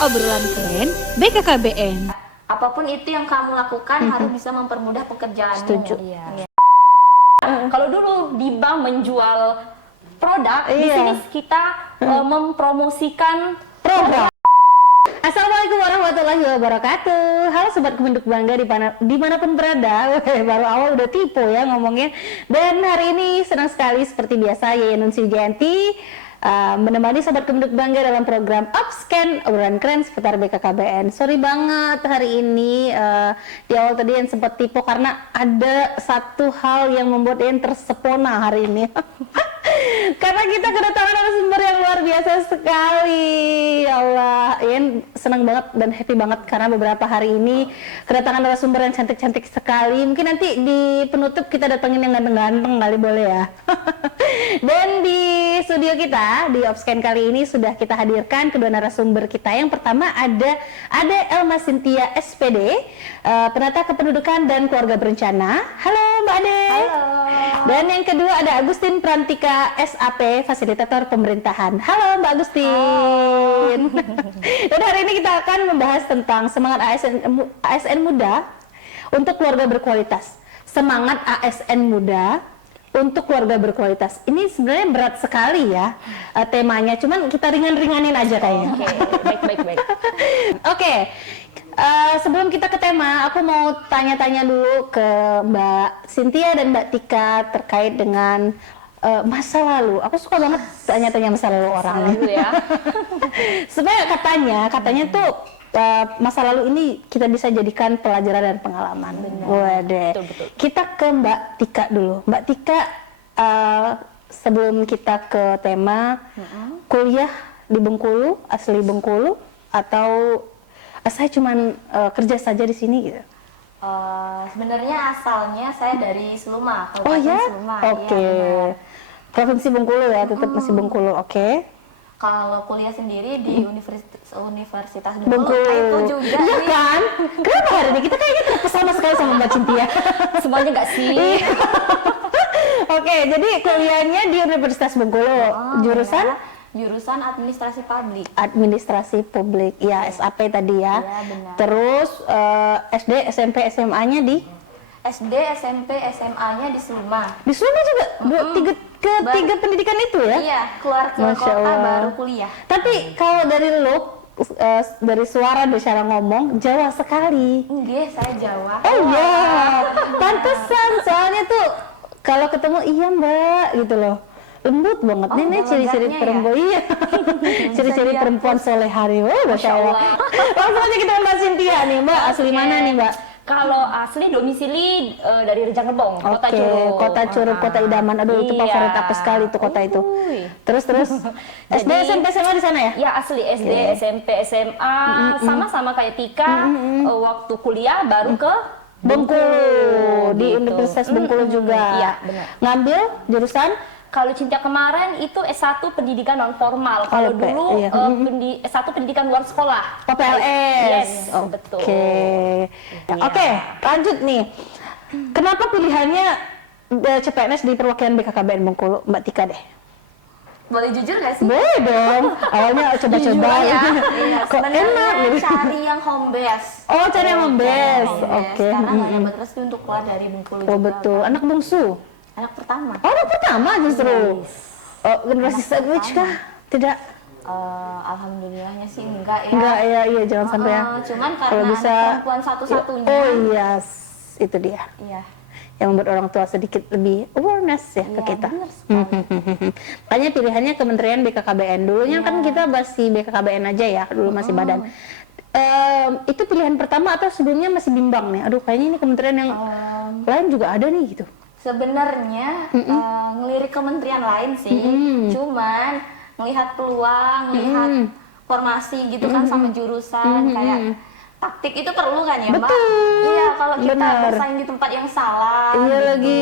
obrolan keren BKKBN. Apapun itu yang kamu lakukan harus bisa mempermudah pekerjaanmu. Setuju. Iya. Kalau dulu di bank menjual produk, di sini kita mempromosikan Program. Assalamualaikum warahmatullahi wabarakatuh. Halo Sobat Kemenduk Bangga dimanapun berada. Baru awal udah tipu ya ngomongnya. Dan hari ini senang sekali seperti biasa Yaya Nunsi Wijayanti menemani Sobat Kemenduk Bangga dalam program Upscan obrolan keren seputar BKKBN. Sorry banget hari ini di awal tadi yang sempat tipu karena ada satu hal yang membuat Ian tersepona hari ini. Karena kita kedatangan narasumber yang luar biasa sekali. Ya Allah, Ian senang banget dan happy banget karena beberapa hari ini kedatangan narasumber yang cantik-cantik sekali. Mungkin nanti di penutup kita datengin yang ganteng-ganteng kali, boleh ya. Dan di studio kita di Upscan kali ini sudah kita hadirkan kedua narasumber kita. Yang pertama ada Elma Cynthia SPD, penata kependudukan dan keluarga berencana. Halo Mbak Ade. Halo. Dan yang kedua ada Agustin Prantika SAP, fasilitator pemerintahan. Halo Mbak Agustin. Dan hari ini kita akan membahas tentang semangat ASN muda untuk keluarga berkualitas. Semangat ASN muda untuk keluarga berkualitas. Ini sebenarnya berat sekali ya temanya. Cuman kita ringan-ringanin aja kayaknya. Oke, baik. Oke. Sebelum kita ke tema, aku mau tanya-tanya dulu ke Mbak Cynthia dan Mbak Tika terkait dengan masa lalu. Aku suka banget tanya-tanya masa lalu orang ya. Supaya katanya tuh masa lalu ini kita bisa jadikan pelajaran dan pengalaman. Waduh. Betul. Kita ke Mbak Tika dulu. Mbak Tika, sebelum kita ke tema, kuliah di Bengkulu, asli Bengkulu, atau saya cuman kerja saja di sini gitu? Sebenarnya asalnya saya dari Seluma, Oh Kabupaten ya? Seluma. Oke. Iya, Provinsi Bengkulu ya, tetap masih Bengkulu. Oke. kalau kuliah sendiri di Universitas Bengkulu, itu juga. Iya sih. kan? Kenapa hari ini kita kayaknya terpesona sekali sama Mbak Cynthia? Semuanya nggak sih? Oke, jadi kuliahnya di Universitas Bengkulu. Jurusan? Ya. Jurusan Administrasi Publik. Administrasi Publik. Ya, SAP tadi ya. Iya, benar. Terus SD, SMP, SMA-nya di? SD, SMP, SMA-nya di Seluma. Di Solo juga? Tiga pendidikan itu ya? Iya, keluar ke Masya kota Allah. baru kuliah. Tapi kalau dari look, dari suara, dari cara ngomong, Jawa sekali. Enggak, saya Jawa. Oh iya, pantesan. Soalnya tuh kalau ketemu iya Mbak gitu loh, lembut banget. Oh, Ini ciri-ciri gelagatnya perempuan, iya. Ciri-ciri perempuan solehari. Oh, Masya Allah. Langsung aja kita Mbak Cynthia nih, Mbak. Asli mana nih Mbak? Kalau asli domisili dari Rejang Lebong, Kota Oke, Curup. Kota Curup, Kota Idaman. Aduh, itu Iya. favorit aku sekali itu kota itu. Uy. Terus SD, SMP, SMA di sana ya? Ya asli SD, SMP, SMA, sama-sama kayak Tika. Waktu kuliah baru ke Bengkulu, di gitu. Universitas Bengkulu juga. Iya, benar. Ngambil jurusan? Kalau Cinta kemarin itu S1 pendidikan non formal. Kalau Oke, dulu iya. S1 pendidikan luar sekolah. PLS. Yes, betul. Oke, lanjut nih. Kenapa pilihannya CPNS di perwakilan BKKBN Bengkulu, Mbak Tika deh? Boleh jujur gak sih? Boleh dong. Awalnya coba-coba Iya, Kok enak sebenarnya gitu. cari yang home base. Oh, cari yang home base. Home base, Oke. karena nggak dapat restu untuk keluar dari Bengkulu Oh, juga. betul. Anak bungsu. Anak pertama. Oh, anak pertama justru. Oh, generasi Anak sandwich kah? Tidak. Alhamdulillahnya sih enggak ya. Enggak ya, iya jangan sampai ya. Cuman Kalau karena bisa anak perempuan satu-satunya. Oh iya, itu dia. Iya. Yang membuat orang tua sedikit lebih awareness ya ke Iya, kita. benar sekali. Makanya pilihannya Kementerian BKKBN. Dulunya kan kita masih BKKBN aja ya, dulu masih badan. Itu pilihan pertama atau sebelumnya masih bimbang nih? Aduh, kayaknya ini kementerian yang lain juga ada nih gitu. Sebenarnya ngelirik kementerian lain sih. Cuman melihat peluang, melihat formasi gitu kan sama jurusan kayak taktik itu perlu kan ya, Mbak? Betul. Iya, kalau kita Benar. bersaing di tempat yang salah. Iya gitu. lagi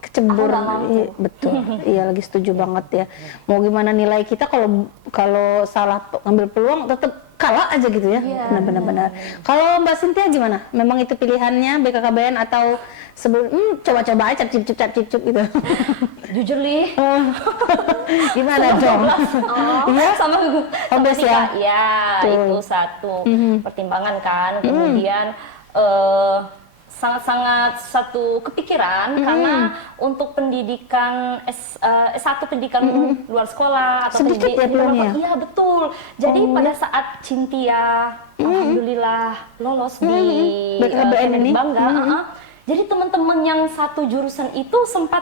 kecebur. Aku nggak mampu. Iya, betul. Iya lagi setuju banget ya. Mau gimana nilai kita kalau salah ngambil peluang tetap kalah aja gitu ya. Iya, Benar-benar. Kalau Mbak Cynthia gimana? Memang itu pilihannya BKKBN atau sebelum coba-coba aja cip-cip gitu. Jujur Li, Gimana dong? Iya, sama Obes ya? nikah. Ya, Tuh. itu satu pertimbangan kan. Kemudian sangat-sangat satu kepikiran karena untuk pendidikan S1 pendidikan luar sekolah atau Sedikit ya peluangnya? iya betul. Jadi pada saat Cynthia alhamdulillah lolos di BKKBN ini. Bangga, jadi teman-teman yang satu jurusan itu sempat,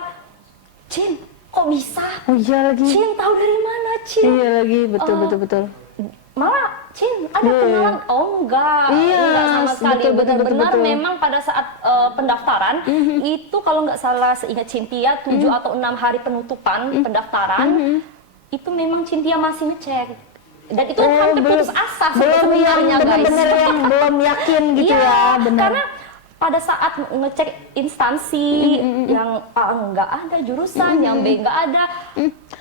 Cin, kok bisa? Oh iya lagi. Cin, tahu dari mana, Cin? Iya lagi, betul. Malah, Cin, ada kenalan? Oh enggak, Iya, enggak sama sekali. betul, Benar-benar betul. memang pada saat pendaftaran, itu kalau nggak salah seingat Cynthia, 7 atau 6 hari penutupan pendaftaran, itu memang Cynthia masih ngecek. Dan itu hampir putus asa Belum yang sebenarnya, guys. benar-benar yang belum yakin gitu Iya, ya, benar. karena pada saat ngecek instansi yang A nggak ada jurusan, yang B nggak ada,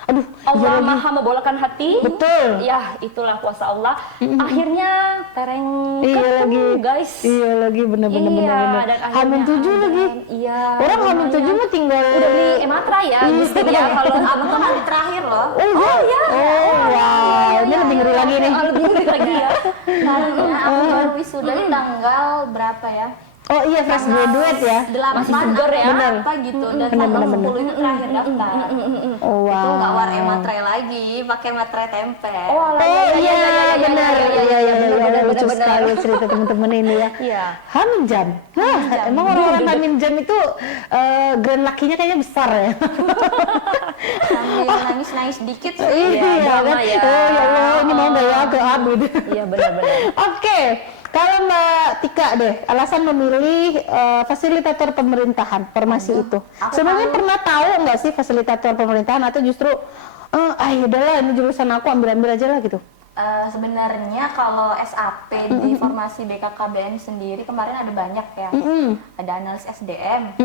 Aduh, Allah Maha membolakkan hati. Betul. Ya, itulah kuasa Allah. Akhirnya tereng Iya ketemu, lagi, guys. Iya lagi, benar-benar. Iya, benar. dan akhirnya Hamin 7 ada. lagi. Iya. Orang Hamin lumayan. 7 mah tinggal. Udah beli Ematra ya, Gusti ya. Kalau Aku hari terakhir loh. Oh iya. Oh wow, ini lebih ngeri lagi nih. lebih ngeri lagi ya. Karena aku baru wisuda di tanggal berapa ya? Oh iya, fresh graduate ya. 8 Masih segar ya. Benar. apa gitu, dan Benar, tanggal benar, 10 itu terakhir daftar. Oh wow. Itu nggak war matre lagi, pakai matre tempe. Oh, alah, Oh iya, benar. Iya, benar, lucu benar. sekali cerita teman-teman ini ya. Iya. Hamin jam. Hah, emang orang-orang Hamin jam itu grand lakinya kayaknya besar ya. Sambil nangis-nangis dikit sih. Iya, drama kan? ya. Oh ya Allah, ini mau nggak ya ke Abid. Iya, benar-benar. Oke, kalau Mbak Tika deh, alasan memilih fasilitator pemerintahan Formasi itu. Sebenarnya pernah tahu nggak sih fasilitator pemerintahan atau justru, udahlah ini jurusan aku ambil-ambil aja lah gitu. Sebenarnya kalau SAP di formasi BKKBN sendiri kemarin ada banyak ya. Ada analis SDM,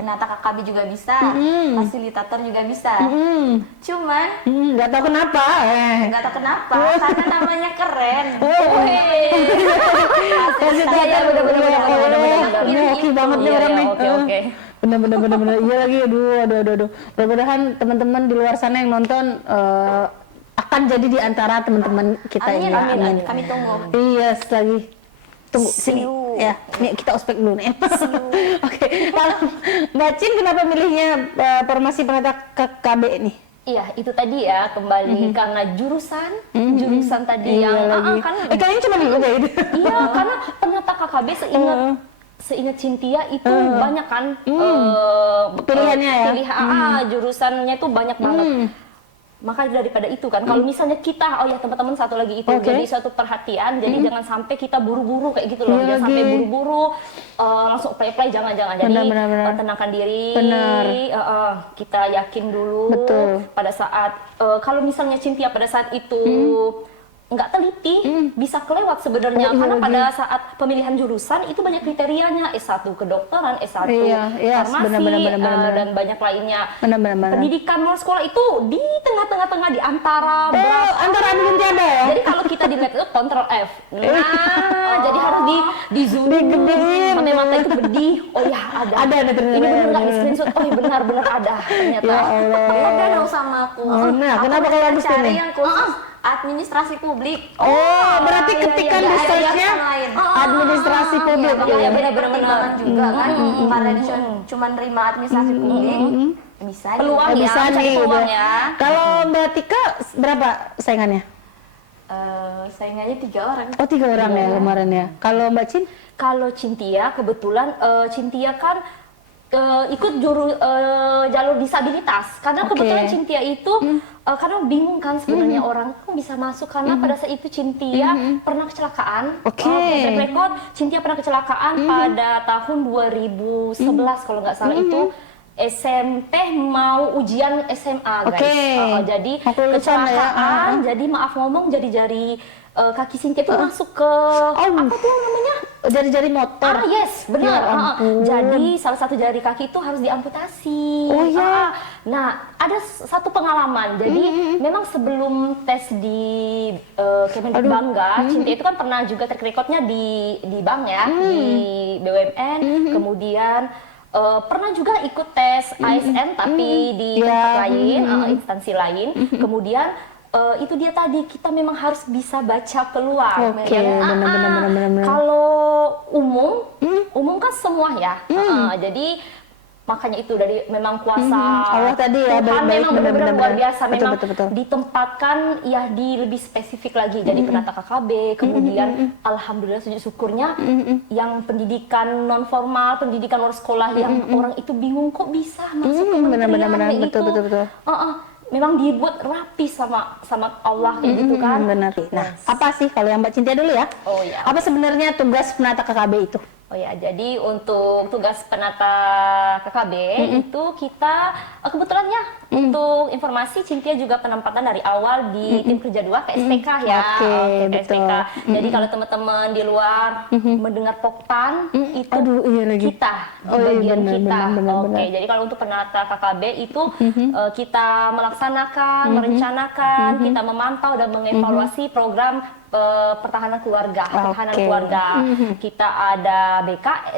penata KKB juga bisa, fasilitator juga bisa. Cuman Nggak tahu kenapa. nggak tahu kenapa, karena namanya keren. Fasilitator, Iya, benar-benar. ini hoki banget nih Iya, orang iya, nih. oke. Bener. Iya lagi, aduh. Mudah-mudahan teman-teman di luar sana yang nonton akan jadi di antara teman-teman kita Amin, ini. amin. Kami tunggu. Iya, lagi. Tunggu sini. you. Ya, nih kita ospek dulu nih. Oke, kalau Mbak Cin kenapa milihnya formasi penata KKB nih? Iya, itu tadi ya kembali karena jurusan tadi Iya yang lagi. kan Kayaknya cuma dulu deh itu. iya karena penata KKB seingat Cynthia itu banyak kan Pilihannya ya? jurusannya itu banyak banget. Maka daripada itu kan, kalau misalnya kita, teman-teman satu lagi itu Oke. jadi suatu perhatian, jadi jangan sampai kita buru-buru kayak gitu loh, Iya jangan sampai lagi. buru-buru langsung apply, jangan. Jadi Benar. tenangkan diri, Benar. kita yakin dulu. Betul. Pada saat kalau misalnya Cynthia pada saat itu nggak teliti, bisa kelewat sebenarnya. Oh, iya Karena lagi. pada saat pemilihan jurusan itu banyak kriterianya, S1 kedokteran, S1 Iya, farmasi, benar. dan banyak lainnya. Benar. Pendidikan luar sekolah itu di tengah-tengah di antara berapa. Antara Olimpiade ya? Jadi kalau kita di lab itu Ctrl F. Nah, jadi harus di zoom. Digedein. Mata itu bedih. Oh ya, ada. Ada ternyata. Ini benar nggak di screenshot? Oh iya benar ada ternyata. Ya Allah. Beda dong sama aku. Nah, Aku kenapa kalau harus cari ini? yang khusus administrasi publik. Oh, berarti iya, ketika iya, di iya, search-nya iya, lain. administrasi publik. iya, iya, benar. Pertimbangan juga kan, karena cuma nerima administrasi publik, bisa nih. Peluang ya, Bisa mencari nih. peluang udah. ya. Kalau Mbak Tika berapa saingannya? Saingannya 3 orang. Oh, 3 orang ya kemarin ya. Kalau Mbak Cin? Kalau Cynthia kebetulan Cynthia kan ikut jalur disabilitas karena Oke. kebetulan Cynthia itu karena bingung kan sebenarnya orang kok bisa masuk karena pada saat itu Cynthia pernah kecelakaan. Oke. Track record Cynthia pernah kecelakaan pada tahun 2011 kalau nggak salah itu SMP mau ujian SMA guys. Oke. Jadi Aku lulusan lah ya. kecelakaan jadi maaf ngomong jadi jari kaki Cynthia itu masuk ke apa tuh namanya? jari-jari motor. Yes, benar. Ya ampun. Jadi salah satu jari kaki itu harus diamputasi. Oh ya. Nah, ada satu pengalaman. Jadi memang sebelum tes di Kementerian Bangga, Cynthia itu kan pernah juga track recordnya di bank ya, di BUMN. Kemudian pernah juga ikut tes ASN tapi di tempat lain, instansi lain. Kemudian itu dia tadi, kita memang harus bisa baca peluang. Oke, benar. Kalau umum kan semua ya. Jadi makanya itu dari memang kuasa Allah tadi ya, Tuhan baik-baik, memang benar-benar luar biasa. Betul, Memang betul. ditempatkan ya di lebih spesifik lagi. Jadi penata KKB, kemudian alhamdulillah sujud syukurnya yang pendidikan non formal, pendidikan luar sekolah yang orang itu bingung kok bisa masuk kementerian benar, kayak gitu. betul. Memang dibuat rapi sama Allah kayak gitu kan. Benar. Nah, apa sih kalau yang Mbak Cynthia dulu ya? Oh ya. Apa sebenarnya tugas penata KKB itu? Oh ya, jadi untuk tugas penata KKB itu kita kebetulan ya untuk informasi Cynthia juga penempatan dari awal di tim kerja 2 KSPK ya. Oke, betul. KSPK. Jadi kalau teman-teman di luar mendengar Pokpan itu iya lagi. kita di Oh, iya, bagian benar, kita. benar. Oke, jadi kalau untuk penata KKB itu kita melaksanakan, merencanakan, kita memantau dan mengevaluasi program pertahanan keluarga, pertahanan keluarga. Kita ada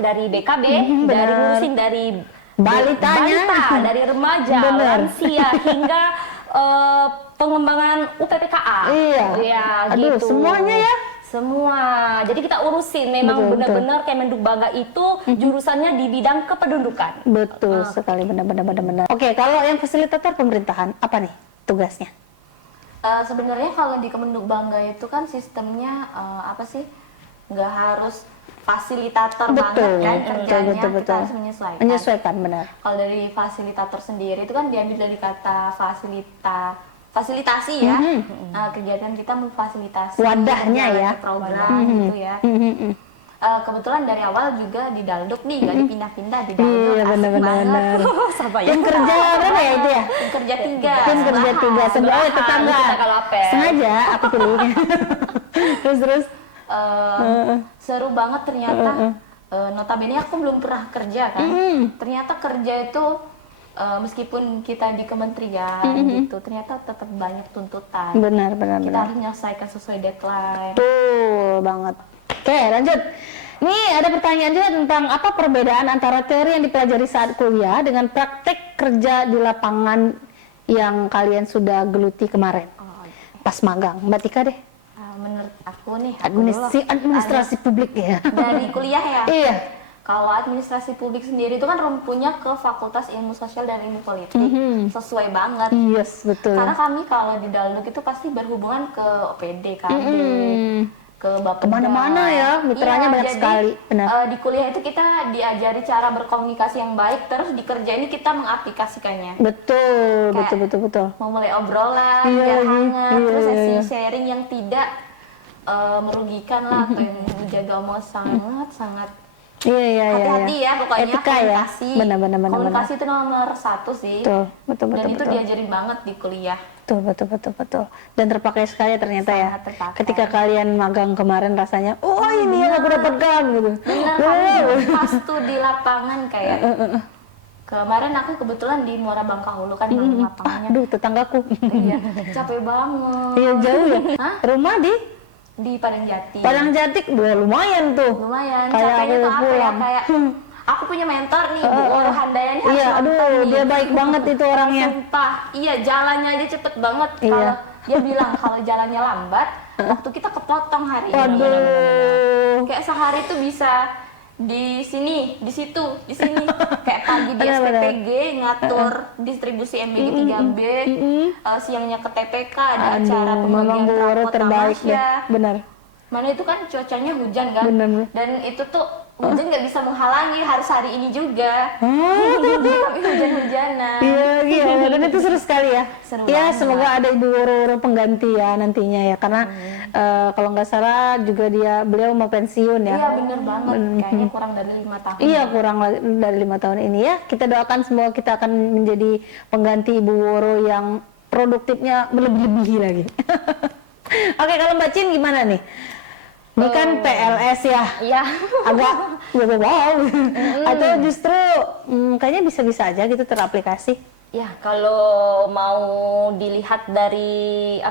dari BKB, dari ngurusin dari Balitanya. balita, dari remaja, lansia hingga pengembangan UPPKA. Iya. Ya, Aduh, gitu. semuanya ya. Semua. Jadi kita urusin memang benar-benar Kemenduk Bangga itu jurusannya di bidang kependudukan. Betul sekali, benar. Oke, kalau yang fasilitator pemerintahan apa nih tugasnya? Sebenarnya kalau di Kemenduk Bangga itu kan sistemnya apa sih, nggak harus fasilitator banget kan kerjanya, kita harus menyesuaikan, benar. Kalau dari fasilitator sendiri itu kan diambil dari kata fasilitasi ya. Nah, kegiatan kita memfasilitasi wadahnya ya, program gitu ya. Kebetulan dari awal juga di Dalduk nih, nggak dipindah-pindah di Dalduk. Iya, benar. Tim kerja berapa ya itu ya? Tim kerja 3. Tim kerja 3 sebelah tetangga. Sengaja aku pilihnya. terus. Seru banget ternyata. Notabene aku belum pernah kerja kan. Ternyata kerja itu meskipun kita di kementerian gitu, ternyata tetap banyak tuntutan. Benar. Kita harus menyelesaikan sesuai deadline. Betul banget. Oke, lanjut. Nih ada pertanyaan juga tentang apa perbedaan antara teori yang dipelajari saat kuliah dengan praktek kerja di lapangan yang kalian sudah geluti kemarin pas magang. Mbak Tika deh. Menurut aku nih, administrasi publik ya. Dari kuliah ya. Iya. Kalau administrasi publik sendiri itu kan rumpunya ke Fakultas Ilmu Sosial dan Ilmu Politik. Sesuai banget. Yes, betul. Karena kami kalau di Dalduk itu pasti berhubungan ke OPD, KB, ke Bapeda. Kemana-mana ya, mitranya banyak jadi, sekali. Benar. Di kuliah itu kita diajari cara berkomunikasi yang baik, terus di kerja ini kita mengaplikasikannya. Betul. Memulai obrolan, biar hangat, terus sesi sharing yang tidak merugikan lah, atau yang menjaga omongan sangat hati-hati ya pokoknya. Etika komunikasi. Ya? Benar. Komunikasi itu nomor 1 sih. Betul. Dan itu diajarin banget di kuliah. Betul. Dan terpakai sekali ternyata ya. Terpakai. Ketika kalian magang kemarin rasanya, ini yang aku dapatkan gitu. Benar, pas tuh di lapangan kayak. Kemarin aku kebetulan di Muara Bangkahulu kan lapangannya. Aduh, tetanggaku. Iya, capek banget. Iya, jauh ya. Rumah di Padang Jati. Padang Jati, lumayan tuh. Lumayan. Kayak Capeknya tuh apa ya? pulang. Kayak aku punya mentor nih, Bu Oro Handayani. Iya, dia baik banget itu orangnya. Sumpah, iya jalannya aja cepet banget. Kalau dia bilang kalau jalannya lambat, waktu kita kepotong hari ini. Waduh. Kayak sehari tuh bisa di sini, di situ, di sini. Kayak pagi di SPPG ngatur distribusi MBG 3B, siangnya ke TPK ada acara pembagian rapot terbaik deh. Benar. Mana itu kan cuacanya hujan kan? Benar. Dan itu tuh hujan nggak bisa menghalangi, harus hari ini juga. Jadi kami hujan-hujanan. Iya. Dan itu seru sekali ya. Seru ya, banget. semoga ada ibu Roro pengganti ya nantinya ya. Karena kalau nggak salah juga beliau mau pensiun ya. Iya bener banget. Kayaknya kurang dari 5 tahun. Iya, kurang dari 5 tahun ini ya. Kita doakan semoga kita akan menjadi pengganti Ibu Woro yang produktifnya berlebih-lebihi lagi. Oke, kalau Mbak Cin gimana nih? Ini kan PLS ya, Ya. agak wow. Atau justru kayaknya bisa-bisa aja gitu teraplikasi. Ya, kalau mau dilihat dari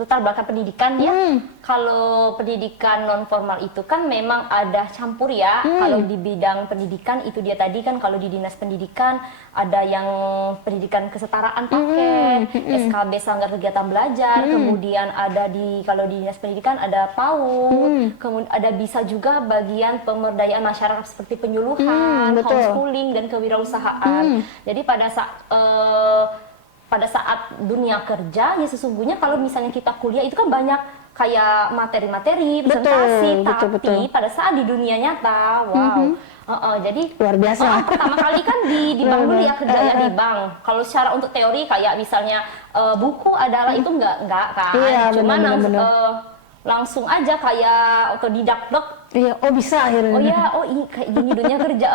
latar belakang pendidikan ya, kalau pendidikan non formal itu kan memang ada campur ya. Kalau di bidang pendidikan itu dia tadi kan, kalau di dinas pendidikan ada yang pendidikan kesetaraan paket, SKB sanggar kegiatan belajar, kemudian ada kalau di dinas pendidikan ada PAUD, kemudian ada bisa juga bagian pemberdayaan masyarakat seperti penyuluhan, homeschooling dan kewirausahaan. Jadi pada saat dunia kerja ya sesungguhnya kalau misalnya kita kuliah itu kan banyak kayak materi-materi, presentasi, tapi pada saat di dunia nyata, jadi luar biasa. Pertama kali kan di bank dulu ya kerjanya di bank. Kalau secara untuk teori kayak misalnya buku adalah itu enggak kan, Iya, cuman langsung langsung aja kayak otodidak dok. Iya, bisa akhirnya. Ini kayak gini dunia kerja.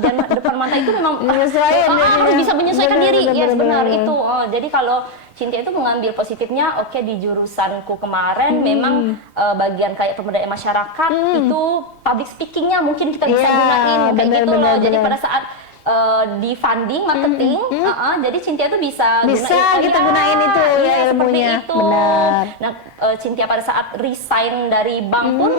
Dan depan mata itu memang Menyesuaikan harus bisa menyesuaikan diri. Yes, benar benar. itu. Jadi kalau Cynthia itu mengambil positifnya, di jurusanku kemarin memang bagian kayak pemberdayaan masyarakat itu public speakingnya mungkin kita bisa gunain kayak gitu loh. Jadi pada saat di funding marketing, jadi Cynthia tuh bisa kita gunain itu ya ilmunya. seperti itu. Benar. Nah, Cynthia pada saat resign dari bank pun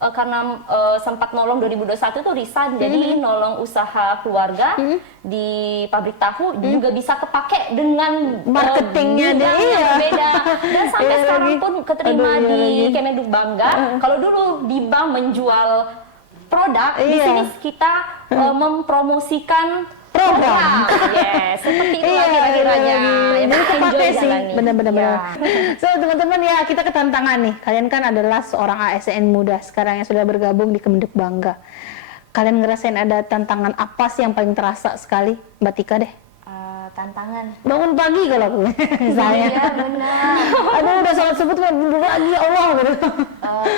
karena sempat nolong 2021 tuh resign, jadi nolong usaha keluarga di pabrik tahu juga bisa kepake dengan marketingnya beda. Dan sampai sekarang pun keterima di Kemenduk Bangga. Kalau dulu di bank menjual produk, di sini kita mempromosikan program. Yes, seperti itu kira-kiranya. Jadi kepake sih, benar-benar. Ya. So teman-teman ya, kita ke tantangan nih. Kalian kan adalah seorang ASN muda sekarang yang sudah bergabung di Kemenduk Bangga. Kalian ngerasain ada tantangan apa sih yang paling terasa sekali, Mbak Tika deh? Tantangan. Bangun pagi kalau aku, misalnya. Iya benar. Aduh udah sholat subuh tuh bangun pagi, Allah gitu.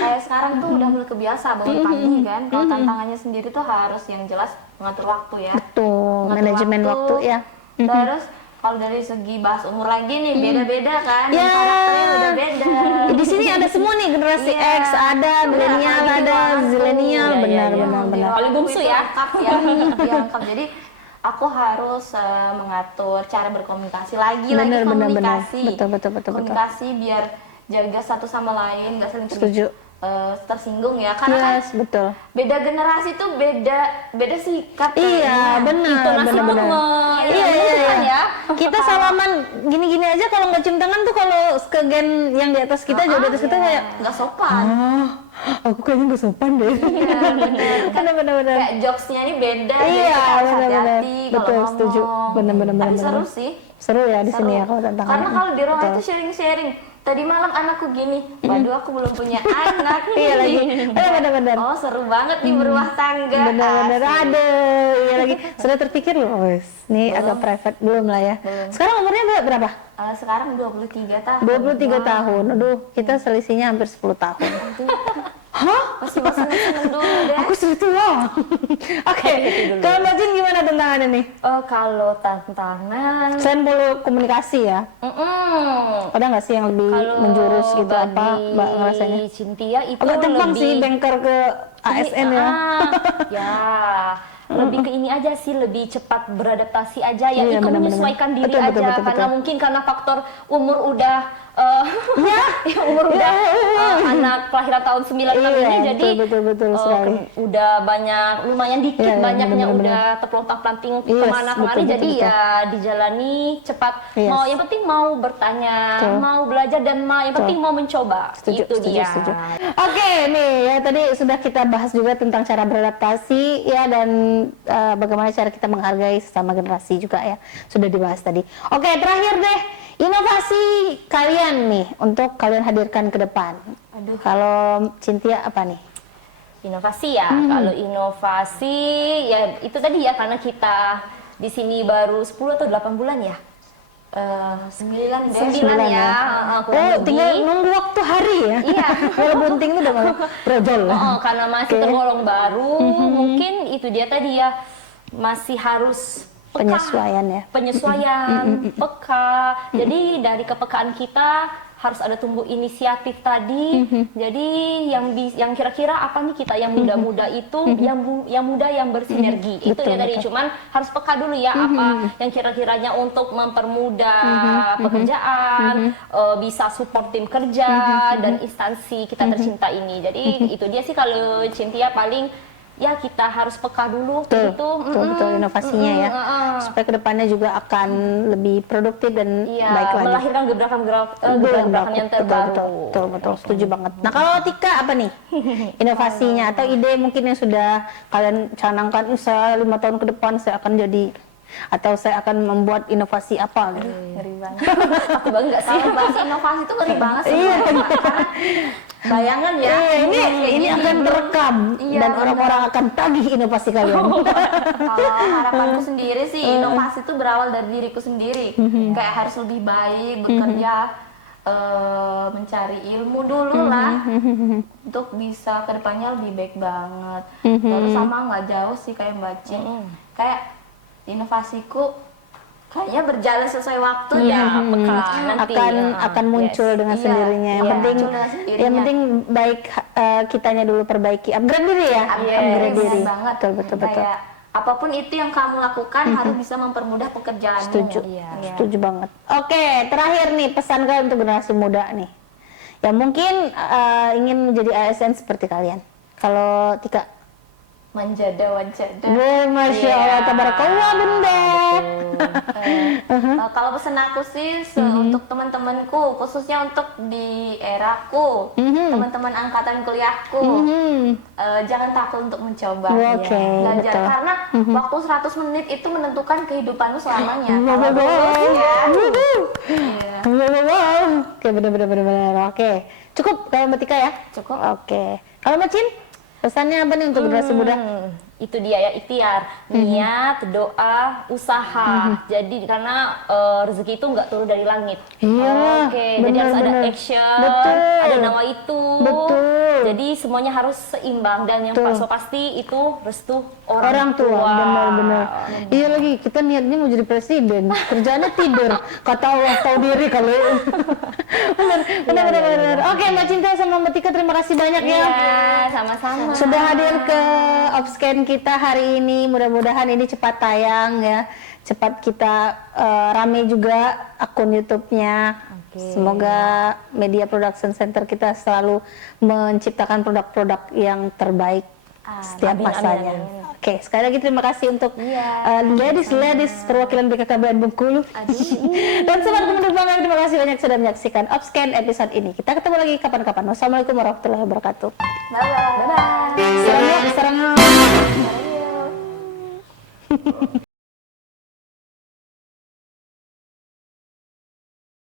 Kayak sekarang tuh udah mulai kebiasa bangun pagi kan. Kalau tantangannya sendiri tuh harus yang jelas mengatur waktu ya. Betul, Mengatur manajemen waktu ya. Terus kalau dari segi bahas umur lagi nih beda-beda kan. Ya. Karakternya udah beda. Di sini ada semua nih, generasi X, ada milenial, ada zilenial, benar. Paling bungsu ya. Lengkap ya. Lengkap. Jadi aku harus mengatur cara berkomunikasi Benar. komunikasi. Betul. Komunikasi biar jaga satu sama lain, nggak saling Setuju. tersinggung ya. Karena kan Betul. beda generasi tuh beda sikap. Iya, benar. Iya. Kita salaman gini-gini aja kalau nggak cium tangan tuh kalau ke gen yang di atas kita, jauh di atas kita kayak nggak sopan. Aku kayaknya nggak sopan deh. Iya, benar. Kayak jokesnya ini beda. Iya, jadi kita harus benar. hati-hati Betul, kalau setuju. ngomong. Benar. Tapi seru sih. Seru ya di Seru. sini ya kalau tantangannya. Karena kalau di ruangan Betul. itu sharing-sharing. Tadi malam anakku gini, waduh aku belum punya anak. Iya lagi. Benar. Oh seru banget nih berumah tangga. Benar. Asik. Ada. Iya lagi. Sudah terpikir loh, wes. Ini agak private belum lah ya. Belum. Sekarang umurnya berapa? Sekarang 23 tahun. 23 tahun. Aduh, kita selisihnya hampir 10 tahun. Hah? Masih seneng dulu deh. Aku sudah tua. Oke. Kalau Mbak Jin gimana tantangannya nih? Kalau tantangan, Selain perlu komunikasi ya. Ada nggak sih yang lebih kalau menjurus gitu bagi apa Mbak ngerasanya? Cynthia itu Agak timpang lebih sih banker ke ASN ya. Ya, lebih ke ini aja sih, lebih cepat beradaptasi aja ya, Iya, ikut benar-benar. menyesuaikan diri Betul, aja betul. karena mungkin karena faktor umur udah anak kelahiran tahun 96 ini jadi betul sekali. udah lumayan dikit Iya, banyaknya benar-benar. udah terpelontang-pelanting Yes, kemana-kemana, betul, jadi betul. ya dijalani cepat. Yes. Yang penting mau bertanya, Betul. mau belajar dan yang penting mau mencoba. Itu dia. Oke, nih ya tadi sudah kita bahas juga tentang cara beradaptasi ya dan bagaimana cara kita menghargai sesama generasi juga ya. Sudah dibahas tadi. Oke, terakhir deh, inovasi kalian nih untuk kalian hadirkan ke depan. Kalau Cynthia apa nih? Inovasi ya. Kalau inovasi ya itu tadi ya, karena kita di sini baru 10 atau 8 bulan ya. 9 deh. 9 ya. Kurang lebih. Tinggal nunggu waktu hari ya. Iya. Kalau bunting itu udah malah brojol. Karena masih tergolong baru, mungkin itu dia tadi ya, masih harus peka. Penyesuaian ya. Penyesuaian, peka. Jadi dari kepekaan kita harus ada tumbuh inisiatif tadi. Jadi yang kira-kira apa nih kita yang muda-muda itu, yang muda yang bersinergi. Itu dia tadi. Cuman harus peka dulu ya apa yang kira-kiranya untuk mempermudah pekerjaan, bisa support tim kerja dan instansi kita tercinta ini. Jadi itu dia sih kalau Cynthia paling ya kita harus peka dulu betul inovasinya ya, supaya kedepannya juga akan lebih produktif dan baik lagi, melahirkan gebrakan yang terbaru. Betul, setuju banget. Nah kalau Tika apa nih inovasinya atau ide mungkin yang sudah kalian canangkan, saya 5 tahun ke depan saya akan jadi, atau saya akan membuat inovasi apa gitu? Ngeri banget. Aku bangga sih. Kalau bahas inovasi itu ngeri banget sih. Bayangan ya. Ini akan terekam dan orang-orang akan tagih inovasi kalian. Kalau harapanku sendiri sih inovasi itu berawal dari diriku sendiri. Kayak harus lebih baik bekerja, mencari ilmu dulu lah untuk bisa kedepannya lebih baik banget. Terus sama nggak jauh sih kayak Mbak Cin. Kayak inovasiku kayaknya berjalan sesuai waktu ya, akan muncul dengan sendirinya. Yang penting baik kitanya dulu perbaiki, upgrade diri ya, upgrade diri. Betul. Kayak apapun itu yang kamu lakukan harus bisa mempermudah pekerjaanmu. Setuju banget. Oke, terakhir nih pesan kalian untuk generasi muda nih, yang mungkin ingin menjadi ASN seperti kalian. Kalau Tika? Manjada wajada. Masya Allah, tabarakallah bunda. Kalau pesan aku sih untuk teman-temanku, khususnya untuk di eraku, teman-teman angkatan kuliahku, jangan takut untuk mencoba. Belajar karena waktu 100 menit itu menentukan kehidupanmu selamanya. Oke, benar. Oke, cukup kalau Mbak Tika ya? Cukup. Oke, kalau Mbak Cin? Pesannya apa nih untuk generasi muda? Itu dia ya, ikhtiar, niat, doa, usaha. Jadi karena rezeki itu nggak turun dari langit. Jadi harus ada action, ada nawa itu. Jadi semuanya harus seimbang dan yang pasti itu restu orang tua. Benar. Iya lagi, kita niatnya mau jadi presiden, kerjaannya tidur. Kata Allah tahu diri kali. Benar. Oke, Mbak Cinta sama Mbak Tika, terima kasih banyak ya. Sama-sama. Sudah hadir ke Opscan kita hari ini, mudah-mudahan ini cepat tayang ya, cepat kita rame juga akun YouTube-nya. Semoga Media Production Center kita selalu menciptakan produk-produk yang terbaik setiap masanya. Oke, sekali lagi terima kasih untuk ladies perwakilan BKKBN Bengkulu. Dan sobat Kementerian Bangga, terima kasih banyak sudah menyaksikan Opscan episode ini. Kita ketemu lagi kapan-kapan. Wassalamualaikum warahmatullahi wabarakatuh. Bye-bye. Sarang.